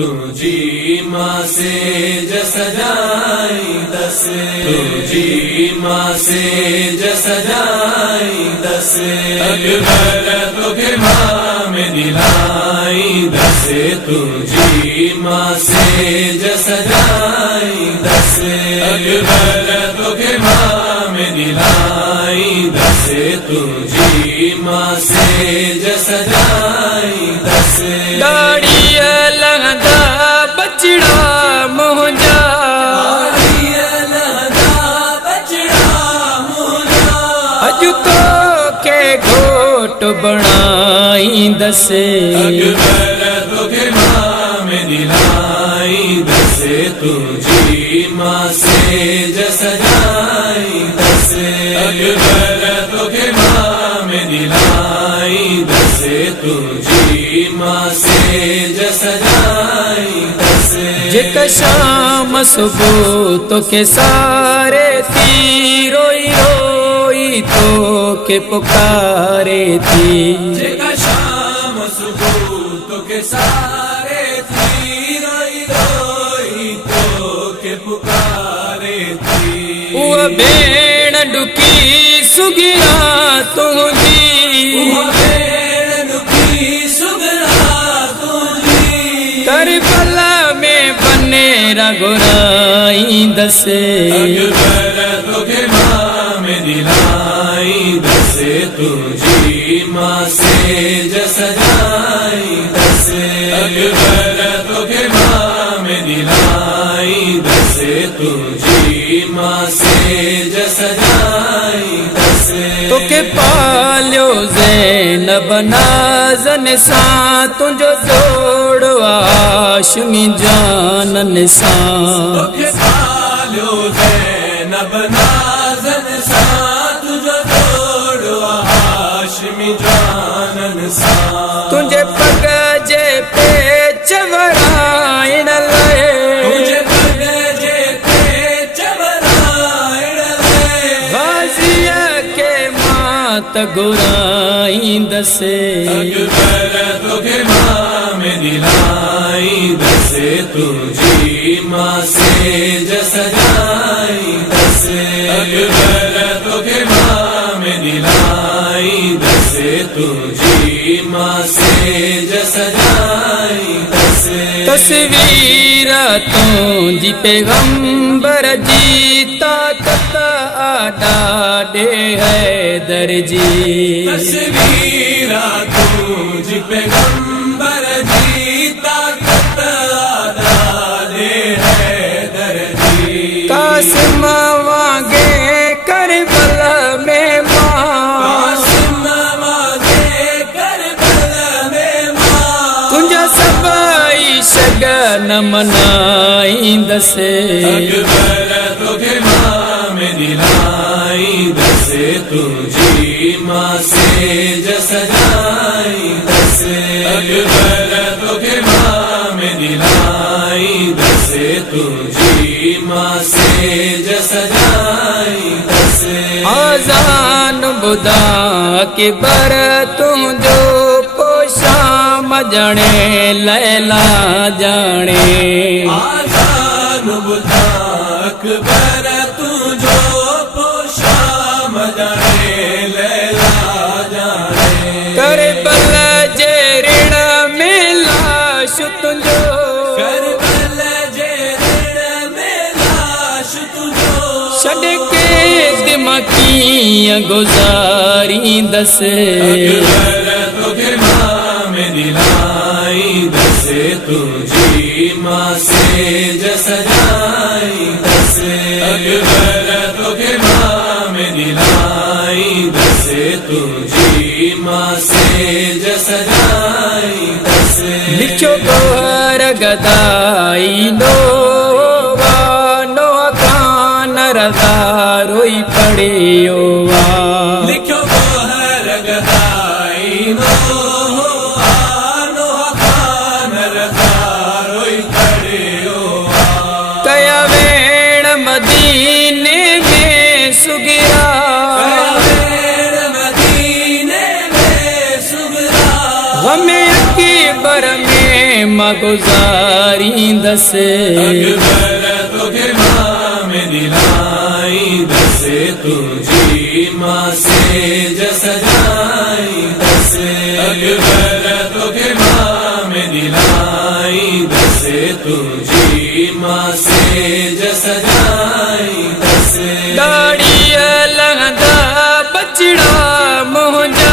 तुझी माँ से सजाई दस, तुझी माँ से सजाई दस, अकबर तुझे माँ में दिलाई दस, तुझी माँ से सजाई दस, अकबर तुझे माँ में दिलाई दस, तुझी माँ से सजाई दस। बचड़ा मोहजा अज तो के घोट बनाई दसे, अकबर तुझे माँ में दिलाई दस, तुझी माँ से सजाई दस, अकबर तुझे माँ में दिलाई दस, तुझी माँ से सजाई दस। जिक शाम सुबह तो के सारे थी, रोई रोई तो के पुकारे थी, जिक शाम सुबह तो के सारे थी, रोई रोई तो के पुकारे थी। वो भेड़ डुकी सुगिया तुझी, करबला में बनेरा गोराई दसे, अकबर तुझे माँ में दिलाई दस, तुझी माँ से सजाई दस, अकबर तुझे माँ में दिलाई दस, तुझी माँ से सजाई दस। तो के पालियो ज़ैनब नाज़न सा, तुझो जोड़ो हाशमी जानन सा, तो के पालियो ज़ैनब नाज़न सा, तुझो जोड़ो हाशमी जानन सा, तुझे पगजे पे चवराइन लए, तुझे पगजे पे चवराइन लए, गाज़िया के मात गुराई दसे, अकबर तुझे माँ में दिलाई दस, तुझी माँ से सजाई दस, अकबर तुझे माँ में दिलाई दस, तुझी माँ से सजाई दस। तस्वीर तुझी पैगंबर जीता तता डाडे है दर्जी, तस्वीर तुझी पैगंबर जीता डाले है दर्जी, कासिम वागे करबला में माँ, कासिम वागे करबला में माँ, तुझा सबाई शगन मनाई दसे, अकबर तुझे माँ में दिलाई दस, तुझी माँ से सजाई दस, अकबर तुझे माँ में दिलाई दस, तुझी माँ से सजाई दस। आजान बुदा के बर तुम जो पोशाम जाने लैला जाने, आजान बुदा अकबर तू जो पोशाम जाने लैला जाने, करबला जे ऋण में लाश तुझो, करबला जे ऋण में लाश तुझो, छड़ के दिमागियाँ गुजारी दसे, अकबर तुझे माँ में दिलाई दस, तुझी माँ से सजाई दस, अकबर तुझे माँ में दिलाई दस, तुझी माँ से सजाई दस। लिखो गोहर गदाई नो नो कान रदा रोई पड़े ओवा, लिखो गोहर गदाई नो खान रोई पड़े ओवा, कया वेण मदीने में सुगिरा, मदीने में सुगरा, हमें की बर में मां गुजारी दस अकबर तोखे मां में दिलाई दसे तुझी मां से जस जाई दसे अकबर तोखे मां में दिलाई दसे तुझी मां से जस जाई दसे दाढ़ी लंदा बचड़ा मुंहिंजा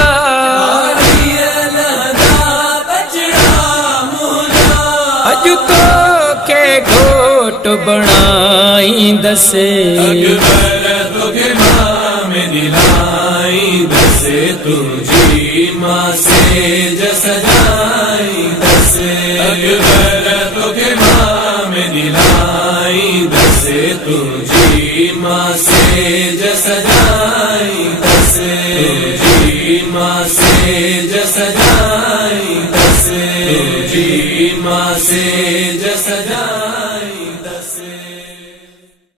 अॼु तोखे घोट बणाई दसे अकबर तोखे मां में दिलाई दसे तुझी मां से जस जाई दसे अकबर तोखे मां में दिलाई दसे तुझी मां से जस जाई दसे तुझी मां से जस जाई दसे तुझी मां से जस जाई